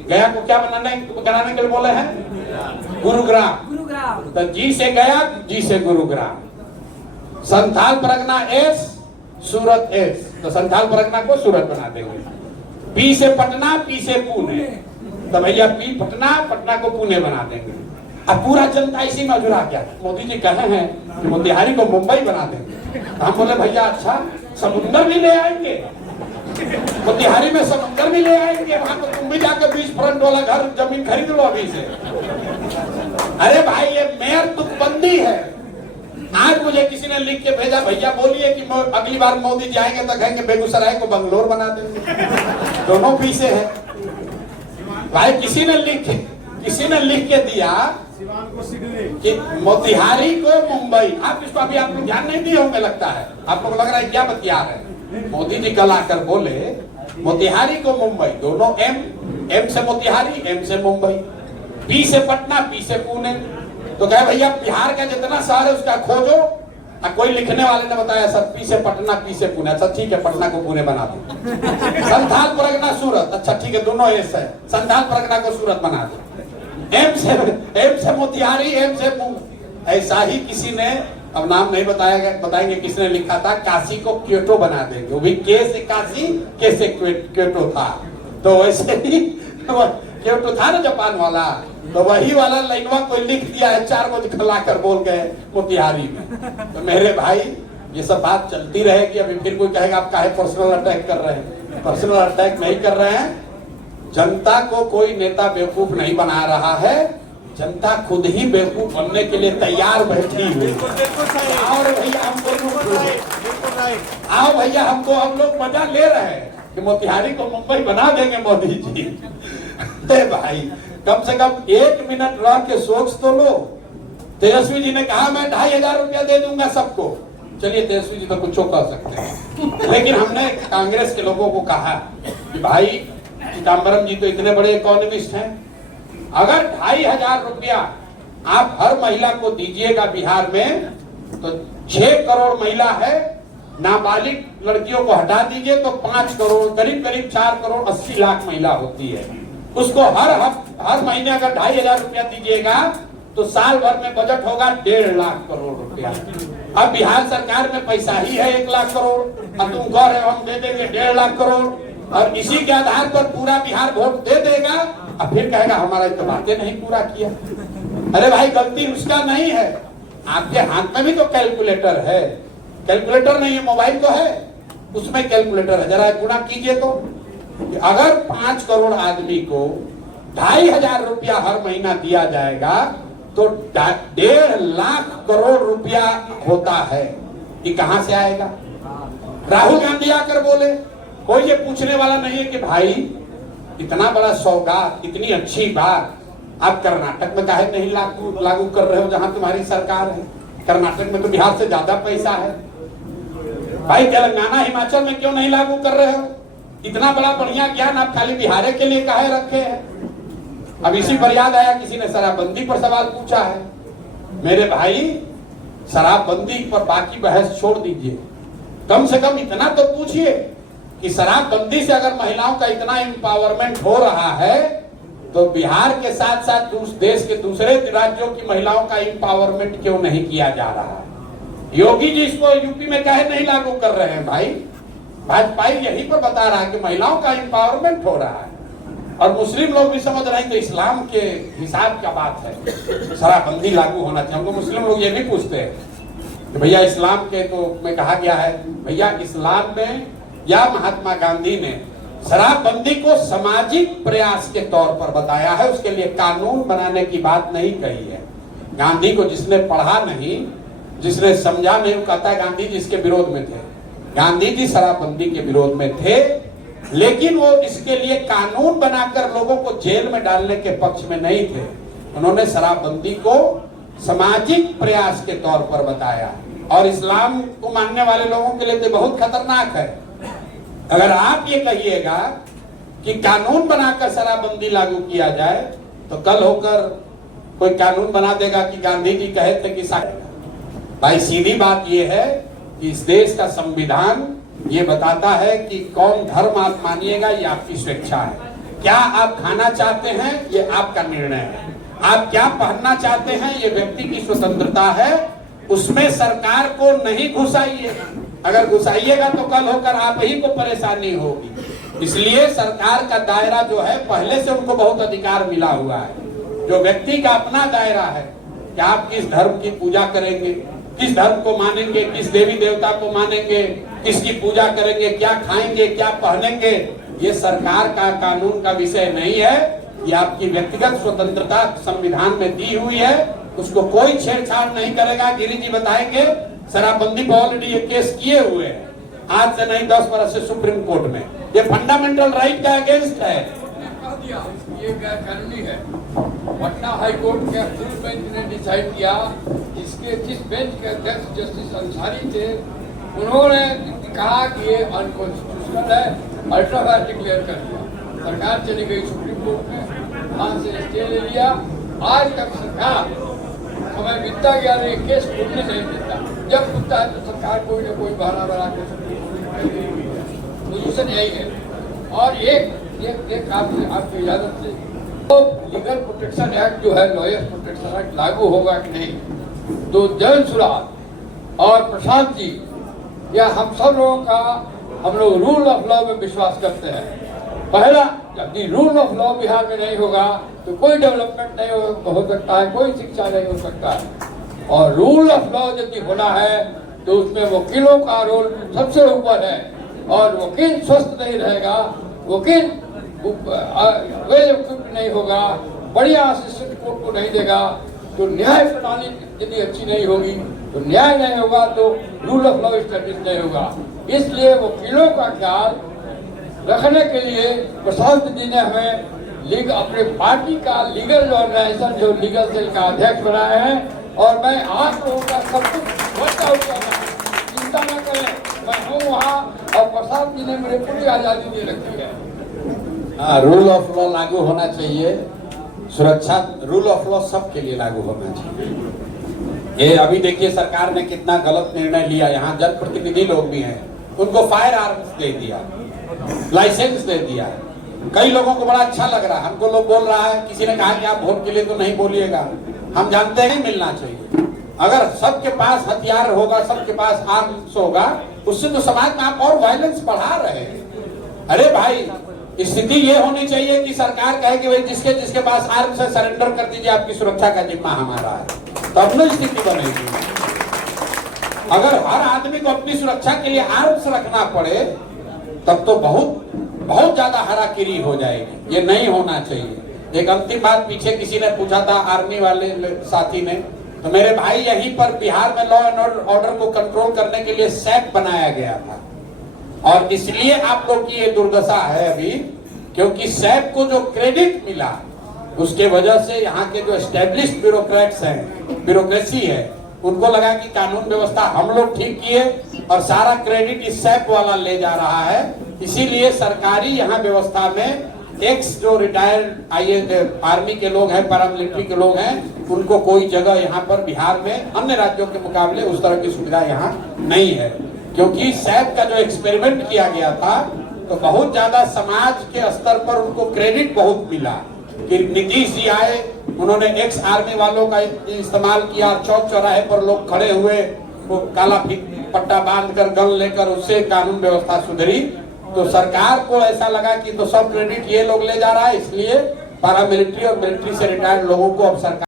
गया को क्या बनाने के लिए बोले हैं? गुरुग्राम। तो जी से गया, जी से गुरुग्राम। संथाल परगना एस, सूरत एस, तो संथाल परगना को सूरत बना देंगे। पी से पटना, पी से पुणे, तो भैया पी पटना, पटना को पुणे बना देंगे। अब पूरा जनता इसी में जुड़ा गया। मोदी जी कहे हैं कि मोतिहारी को मुंबई बना देंगे। हम बोले भैया अच्छा, समुंदर भी ले आएंगे, मोतिहारी में समुंदर भी ले आएंगे, वहां तो तुम भी जाकर बीच फ्रंट वाला घर जमीन खरीद लो अभी से। अरे भाई ये मेयर तुकबंदी है। आज मुझे किसी ने लिख के भेजा, भैया बोलिए कि अगली बार मोदी जी आएंगे तो कहेंगे बेगूसराय को बंगलोर बना देंगे। दोनों पीछे है भाई। किसी ने लिख के दिया कि मोतिहारी को मुंबई। आप इसको अभी आप लोग ध्यान नहीं दिए होंगे लगता है, आप लोग लग रहा है क्या बतिया रहे। मोदी जी कल आकर बोले मोतिहारी को मुंबई, दोनों एम से मोतिहारी, एम से मुंबई, पी से पटना, पी से पुणे। तो कहे भैया बिहार का जितना शहर है उसका खोजो। कोई लिखने वाले ने बताया सर पी से पटना, पी से पुणे। अच्छा ठीक है, पटना को पुणे बना दो। संथाल परगना सूरत, अच्छा ठीक है, दोनों एस है, संथाल परगना को सूरत बना दो। एम से मोतिहारी, एम से पुणे। ऐसा ही किसी ने, अब नाम नहीं बताएंगे किसने लिखा था, काशी को क्योटो बना देंगे। वो भी के से काशी, के से क्योटो था। तो वैसे ही क्योटो था ना जापान वाला, तो वही वाला लाइनवा कोई लिख दिया है, 4 को खिला कर बोल गए मोतिहारी में। तो मेरे भाई ये सब बात चलती रहेगी। अभी फिर कोई कहेगा आप काहे पर्सनल अटैक कर रहे हैं। पर्सनल अटैक नहीं कर रहे हैं। जनता को कोई नेता बेवकूफ नहीं बना रहा है, जनता खुद ही बेवकूफ बनने के लिए तैयार बैठी हुई है। और भैया आओ भैया, हमको हम लोग मजा ले रहे हैं कि मोतिहारी को मुंबई बना देंगे मोदी जी। भाई कम से कम 1 मिनट रह के सोच तो लो। तेजस्वी जी ने कहा मैं 2500 रुपया दे दूंगा सबको। चलिए तेजस्वी जी तो कुछ कह सकते हैं, लेकिन हमने कांग्रेस के लोगों को कहा कि भाई चिदम्बरम जी तो इतने बड़े इकोनॉमिस्ट हैं, अगर 2500 रुपया आप हर महिला को दीजिएगा बिहार में, तो 6 करोड़ महिला है, नाबालिग लड़कियों को हटा दीजिए तो 5 करोड़, करीब 4 करोड़ 80 लाख महिला होती है। उसको हर महीने अगर 2500 रुपया दीजिएगा तो साल भर में बजट होगा 1.5 लाख करोड़ रुपया। अब बिहार सरकार में पैसा ही है 1 लाख करोड़, और तुम कह रहे हो हम दे देंगे 1.5 लाख करोड़, और इसी के आधार पर पूरा बिहार वोट दे देगा, और फिर कहेगा हमारा तो बातें नहीं पूरा किया। अरे भाई गलती उसका नहीं है, आपके हाथ में भी तो कैलकुलेटर है। कैलकुलेटर नहीं है, मोबाइल तो है, उसमें कैलकुलेटर है। जरा गुणा कीजिए तो अगर 5 करोड़ आदमी को 2500 रुपया हर महीना दिया जाएगा तो 1.5 लाख करोड़ रुपया होता है। ये कहां से आएगा? राहुल गांधी आकर बोले, कोई ये पूछने वाला नहीं है कि भाई इतना बड़ा सौगात, इतनी अच्छी बात आप कर्नाटक में काहे नहीं लागू कर रहे हो जहां तुम्हारी सरकार है? कर्नाटक में तो बिहार से ज्यादा पैसा है। भाई तेलंगाना हिमाचल में क्यों नहीं लागू कर रहे हो? इतना बड़ा बढ़िया ज्ञान आप खाली बिहार के लिए काहे रखे हैं? अब इसी पर याद आया, किसी ने शराबबंदी पर सवाल पूछा है। मेरे भाई शराबबंदी पर बाकी बहस छोड़ दीजिए, कम से कम इतना तो पूछिए कि शराबबंदी से अगर महिलाओं का इतना एम्पावरमेंट हो रहा है तो बिहार के साथ साथ देश के दूसरे राज्यों की महिलाओं का एम्पावरमेंट क्यों नहीं किया जा रहा है? योगी जी इसको यूपी में काहे नहीं लागू कर रहे हैं? भाई भाजपा यहीं पर बता रहा है कि महिलाओं का एम्पावरमेंट हो रहा है, और मुस्लिम लोग भी समझ रहे हैं कि इस्लाम के हिसाब क्या बात है, शराबबंदी लागू होना चाहिए। हमको मुस्लिम लोग ये भी पूछते हैं कि भैया इस्लाम के तो में कहा गया है, भैया इस्लाम में या महात्मा गांधी ने शराबबंदी को सामाजिक प्रयास के तौर पर बताया है, उसके लिए कानून बनाने की बात नहीं कही है। गांधी को जिसने पढ़ा नहीं, जिसने समझा नहीं, वो कहता है गांधी जी इसके विरोध में थे। गांधी जी शराबबंदी के विरोध में थे, लेकिन वो इसके लिए कानून बनाकर लोगों को जेल में डालने के पक्ष में नहीं थे। उन्होंने शराबबंदी को सामाजिक प्रयास के तौर पर बताया, और इस्लाम को मानने वाले लोगों के लिए तो बहुत खतरनाक है। अगर आप ये कहिएगा कि कानून बनाकर शराबबंदी लागू किया जाए, तो कल होकर कोई कानून बना देगा कि गांधी जी कहे थे कि भाई सीधी बात ये है कि इस देश का संविधान ये बताता है कि कौन धर्म आप मानिएगा, ये आपकी स्वेच्छा है। क्या आप खाना चाहते हैं ये आपका निर्णय है, आप क्या पहनना चाहते हैं ये व्यक्ति की स्वतंत्रता है, उसमें सरकार को नहीं घुसाइए। अगर घुसाइएगा तो कल होकर आप ही को परेशानी होगी। इसलिए सरकार का दायरा जो है पहले से उनको बहुत अधिकार मिला हुआ है। जो व्यक्ति का अपना दायरा है कि आप किस धर्म की पूजा करेंगे, किस धर्म को मानेंगे, किस देवी देवता को मानेंगे, किसकी पूजा करेंगे, क्या खाएंगे, क्या पहनेंगे, ये सरकार का कानून का विषय नहीं है। ये आपकी व्यक्तिगत स्वतंत्रता संविधान में दी हुई है, उसको कोई छेड़छाड़ नहीं करेगा। गिरी जी बताएंगे शराबबंदी पर ऑलरेडी ये केस किए हुए हैं, आज से नहीं 10 वर्ष से सुप्रीम कोर्ट में। ये फंडामेंटल राइट का अगेंस्ट है, ये गैर कानूनी है। पटना हाई कोर्ट के फुल बेंच ने डिसाइड किया, जिस बेंच के अध्यक्ष जस्टिस अंसारी थे, उन्होंने कहा कि ये अनकॉन्स्टिट्यूशनल है, अल्ट्रा डिक्लेयर कर दिया। सरकार चली गई सुप्रीम कोर्ट में, वहां से स्टे ले लिया। आज तक सरकार हमें बीतता गया, केस खुलने नहीं देता। जब खुलता है तो सरकार कोई ना कोई बहाना बना के पोजीशन यही है। और एक आपकी इजाजत से तो लीगल प्रोटेक्शन एक्ट जो है, लॉयर्स प्रोटेक्शन एक्ट लागू होगा कि नहीं, तो जयंत सुराज और प्रशांत जी या हम सब लोगों का, हम लोग रूल ऑफ लॉ में विश्वास करते हैं। पहला, यदि रूल ऑफ लॉ बिहार में नहीं होगा तो कोई डेवलपमेंट नहीं हो सकता है, कोई शिक्षा नहीं हो सकता है। और रूल ऑफ लॉ यदि होना है तो उसमें वकीलों का रोल सबसे ऊपर है। और वकील स्वस्थ नहीं रहेगा, वकील वेल इक्विप्ड नहीं होगा, बढ़िया असिस्टेंट कोर्ट को नहीं देगा, तो न्याय प्रणाली यदि अच्छी नहीं होगी तो न्याय नहीं होगा, तो रूल ऑफ लॉ स्टैब्लिश नहीं होगा। इसलिए वकीलों का ख्याल रखने के लिए प्रशांत जी ने हमें अपने पार्टी का लीगल ऑर्गेनाइजेशन जो लीगल सेल का अध्यक्ष बनाए हैं। और मैं आप लोगों का सब कुछ वर्क आउट कर रहा हूँ, चिंता न करें, मैं हूँ वहाँ। और प्रशांत जी ने मुझे पूरी आजादी दे रखी है। रूल ऑफ लॉ लागू होना चाहिए, सुरक्षा रूल ऑफ लॉ सबके लिए लागू होना चाहिए। ये अभी देखिए सरकार ने कितना गलत निर्णय लिया, यहाँ जनप्रतिनिधि लोग भी हैं, उनको फायर आर्म्स दे दिया, लाइसेंस दे दिया। कई लोगों को बड़ा अच्छा लग रहा है, हमको लोग बोल रहा है, किसी ने कहा कि आप वोट के लिए तो नहीं बोलिएगा, हम जानते हैं मिलना चाहिए। अगर सबके पास हथियार होगा, सबके पास आर्म्स होगा, उससे तो समाज में आप और वायलेंस बढ़ा रहे हैं। अरे भाई, स्थिति ये होनी चाहिए कि सरकार कहे कि भाई जिसके जिसके पास आर्म्स है सरेंडर कर दीजिए, आपकी सुरक्षा का जिम्मा हमारा है, तब न स्थिति बनेगी। अगर हर आदमी को अपनी सुरक्षा के लिए आर्म्स रखना पड़े तब तो बहुत ज्यादा हराकिरी हो जाएगी। ये नहीं होना चाहिए। एक अंतिम बात, पीछे किसी ने पूछा था आर्मी वाले साथी ने, तो मेरे भाई यहीं पर बिहार में लॉ एंड ऑर्डर को कंट्रोल करने के लिए सैप बनाया गया था। और इसलिए आप लोग की ये दुर्दशा है अभी, क्योंकि सैप को जो क्रेडिट मिला उसके वजह से यहाँ के जो एस्टेब्लिश्ड ब्यूरोक्रेट्स हैं, ब्यूरोक्रेसी है, उनको लगा कि कानून व्यवस्था हम लोग ठीक किए और सारा क्रेडिट इस सैप वाला ले जा रहा है। इसीलिए सरकारी यहाँ व्यवस्था में एक्स जो रिटायर्ड आर्मी के लोग हैं, पैरामिलिट्री के लोग हैं, उनको कोई जगह यहाँ पर बिहार में अन्य राज्यों के मुकाबले उस तरह की सुविधा यहाँ नहीं है। क्योंकि सैप का जो एक्सपेरिमेंट किया गया था तो बहुत ज्यादा समाज के स्तर पर उनको क्रेडिट बहुत मिला कि नीतीश जी आए, उन्होंने एक्स आर्मी वालों का इस्तेमाल किया, चौक चौराहे पर लोग खड़े हुए, वो काला पट्टा बांधकर गन लेकर, उससे कानून व्यवस्था सुधरी। तो सरकार को ऐसा लगा कि तो सब क्रेडिट ये लोग ले जा रहा है, इसलिए पैरामिलिट्री और मिलिट्री से रिटायर्ड लोगों को अब सरकार